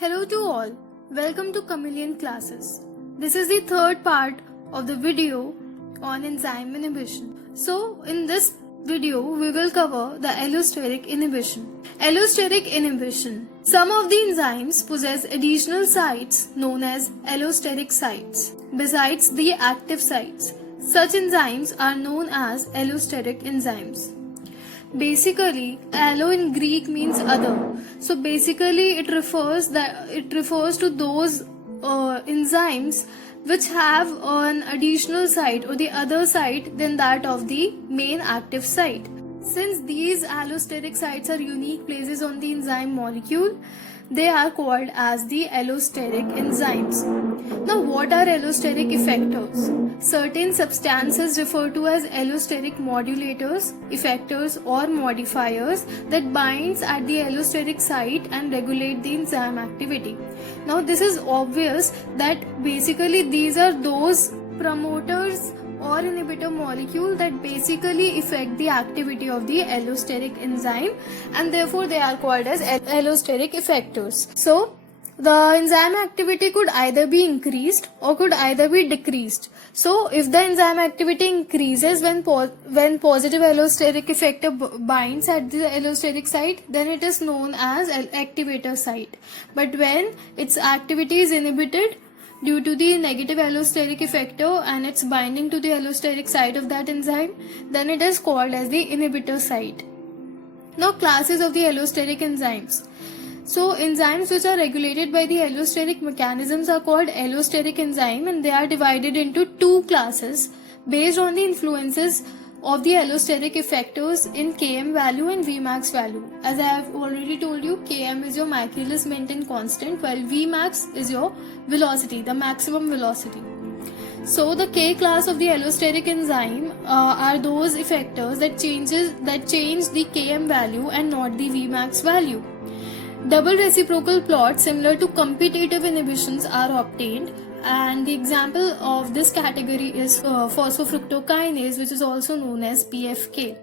Hello to all, welcome to Chameleon Classes. This is the third part of the video on enzyme inhibition. So in this video we will cover the allosteric inhibition. Allosteric inhibition. Some of the enzymes possess additional sites known as allosteric sites besides the active sites. Such enzymes are known as allosteric enzymes. Basically, allo in Greek means other. So basically, it refers to those enzymes which have an additional site or the other site than that of the main active site. Since these allosteric sites are unique places on the enzyme molecule, they are called as the allosteric enzymes. Now, what are allosteric effectors? Certain substances referred to as allosteric modulators, effectors or modifiers that binds at the allosteric site and regulate the enzyme activity. Now, this is obvious that basically these are those promoters or inhibitor molecule that basically affect the activity of the allosteric enzyme, and therefore they are called as allosteric effectors. So the enzyme activity could either be increased or could either be decreased. So if the enzyme activity increases when positive allosteric effector binds at the allosteric site, then it is known as activator site. But when its activity is inhibited due to the negative allosteric effector and its binding to the allosteric site of that enzyme, then it is called as the inhibitor site. Now, classes of the allosteric enzymes. So, enzymes which are regulated by the allosteric mechanisms are called allosteric enzyme, and they are divided into two classes based on the influences of the allosteric effectors in Km value and Vmax value. As I have already told you, Km is your Michaelis Menten constant, while Vmax is your velocity, the maximum velocity. So the K class of the allosteric enzyme are those effectors that change the Km value and not the Vmax value. Double reciprocal plots similar to competitive inhibitions are obtained, and the example of this category is phosphofructokinase, which is also known as PFK.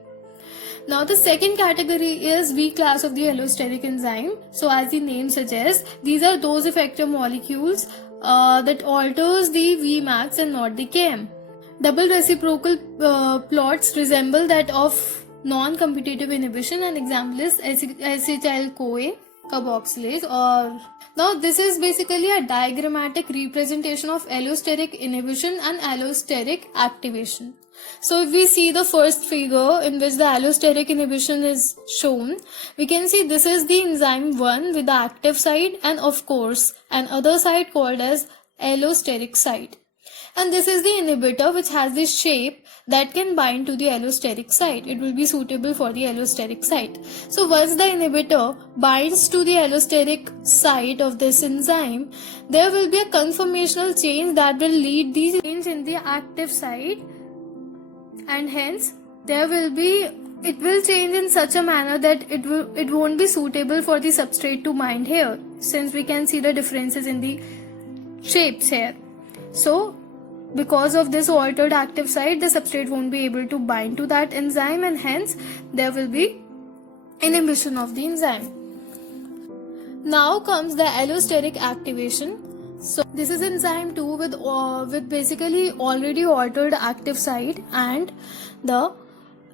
Now the second category is V class of the allosteric enzyme. So as the name suggests, these are those effector molecules that alters the Vmax and not the Km. Double reciprocal plots resemble that of non-competitive inhibition. An example is acetyl-CoA carboxylase. Or now this is basically a diagrammatic representation of allosteric inhibition and allosteric activation. So if we see the first figure in which the allosteric inhibition is shown, we can see this is the enzyme 1 with the active site and of course an other site called as allosteric site. And this is the inhibitor which has this shape that can bind to the allosteric site. It will be suitable for the allosteric site. So once the inhibitor binds to the allosteric site of this enzyme, there will be a conformational change that will lead the change in the active site, and hence it will change in such a manner that it won't be suitable for the substrate to bind here, since we can see the differences in the shapes here. So because of this altered active site, the substrate won't be able to bind to that enzyme, and hence there will be inhibition of the enzyme. Now comes the allosteric activation. So this is enzyme 2 with basically already altered active site and the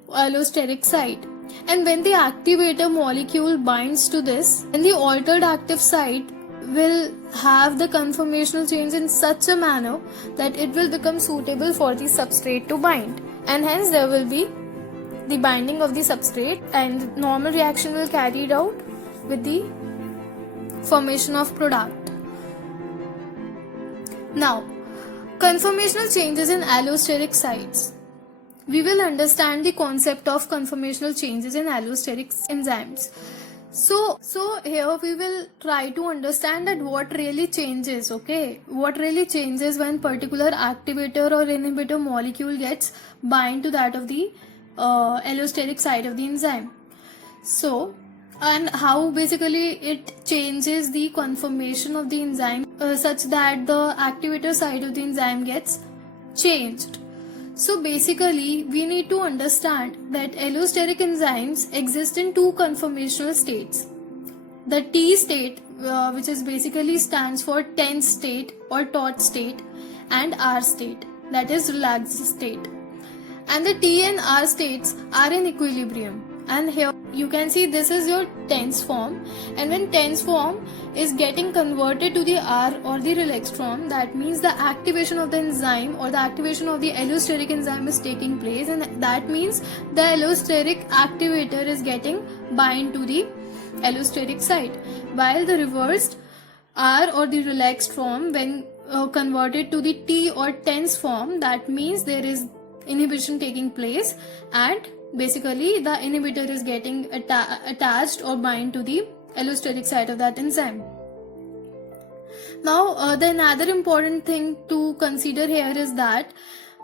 allosteric site. And when the activator molecule binds to this, then the altered active site will have the conformational change in such a manner that it will become suitable for the substrate to bind, and hence there will be the binding of the substrate and normal reaction will carried out with the formation of product. Now, conformational changes in allosteric sites. We will understand the concept of conformational changes in allosteric enzymes. So here we will try to understand that what really changes, what really changes when particular activator or inhibitor molecule gets bind to that of the allosteric site of the enzyme. So, and how basically it changes the conformation of the enzyme such that the activator site of the enzyme gets changed. So basically, we need to understand that allosteric enzymes exist in two conformational states. the T state, which is basically stands for tense state or taut state, and R state, that is relaxed state. And the T and R states are in equilibrium. And here you can see this is your tense form, and when tense form is getting converted to the R or the relaxed form, that means the activation of the enzyme or the activation of the allosteric enzyme is taking place, and that means the allosteric activator is getting bind to the allosteric site, while the reversed R or the relaxed form, when converted to the T or tense form, that means there is inhibition taking place, and basically the inhibitor is getting attached or bind to the allosteric site of that enzyme. Now the another important thing to consider here is that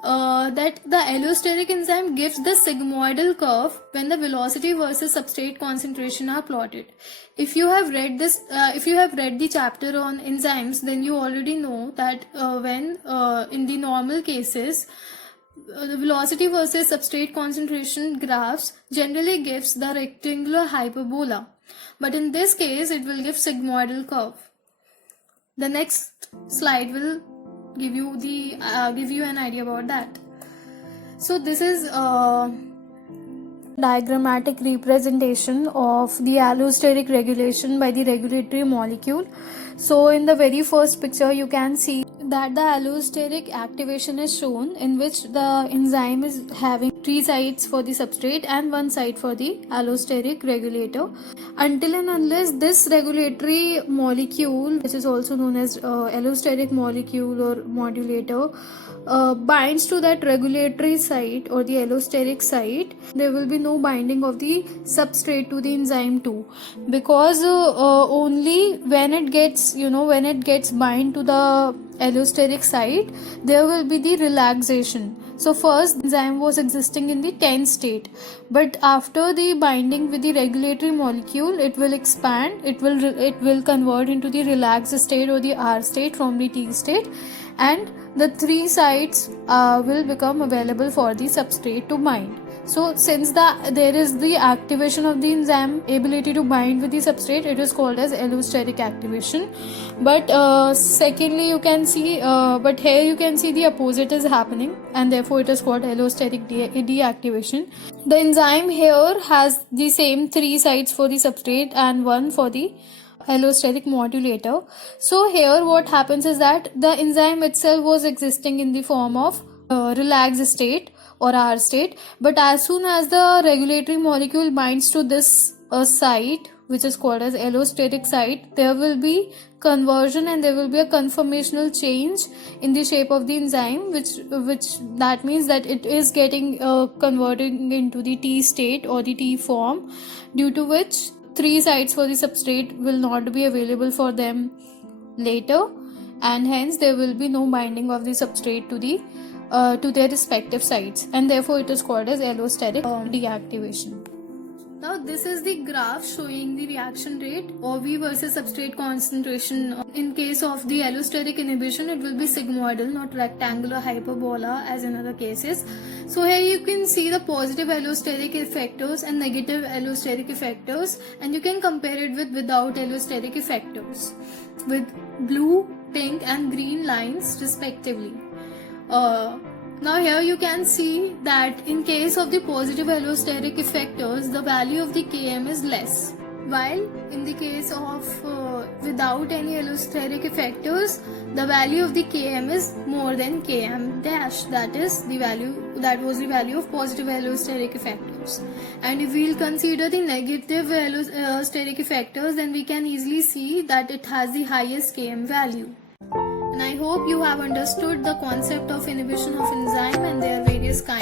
the allosteric enzyme gives the sigmoidal curve when the velocity versus substrate concentration are plotted. If you have read this, if you have read the chapter on enzymes, then you already know that when in the normal cases, the velocity versus substrate concentration graphs generally gives the rectangular hyperbola, but in this case it will give sigmoidal curve. The next slide will give you an idea about that. So this is diagrammatic representation of the allosteric regulation by the regulatory molecule. So in the very first picture you can see that the allosteric activation is shown, in which the enzyme is having 3 sites for the substrate and 1 site for the allosteric regulator. Until and unless this regulatory molecule, which is also known as allosteric molecule or modulator, binds to that regulatory site or the allosteric site, there will be no binding of the substrate to the enzyme too, because only when it gets bind to the allosteric site, there will be the relaxation. So first enzyme was existing in the tense state, but after the binding with the regulatory molecule, it will expand, it will convert into the relaxed state or the R state from the T state, and the 3 sites will become available for the substrate to bind. So since there is the activation of the enzyme ability to bind with the substrate, it is called as allosteric activation. But secondly you can see, but here you can see the opposite is happening, and therefore it is called allosteric deactivation. The enzyme here has the same 3 sites for the substrate and 1 for the allosteric modulator. So here what happens is that the enzyme itself was existing in the form of relaxed state or R state, but as soon as the regulatory molecule binds to this site, which is called as allosteric site, there will be conversion and there will be a conformational change in the shape of the enzyme, which that means that it is getting converted into the T state or the T form, due to which 3 sites for the substrate will not be available for them later, and hence there will be no binding of the substrate to their respective sites, and therefore it is called as allosteric deactivation. Now this is the graph showing the reaction rate OV versus substrate concentration. In case of the allosteric inhibition, it will be sigmoidal, not rectangular hyperbola as in other cases. So here you can see the positive allosteric effectors and negative allosteric effectors, and you can compare it with without allosteric effectors with blue, pink and green lines respectively. Now here you can see that in case of the positive allosteric effectors, the value of the Km is less, while in the case of without any allosteric effectors, the value of the Km is more than Km dash, that was the value of positive allosteric effectors. And if we'll consider the negative allosteric effectors, then we can easily see that it has the highest Km value. And I hope you have understood the concept of inhibition of enzyme and their various kinds.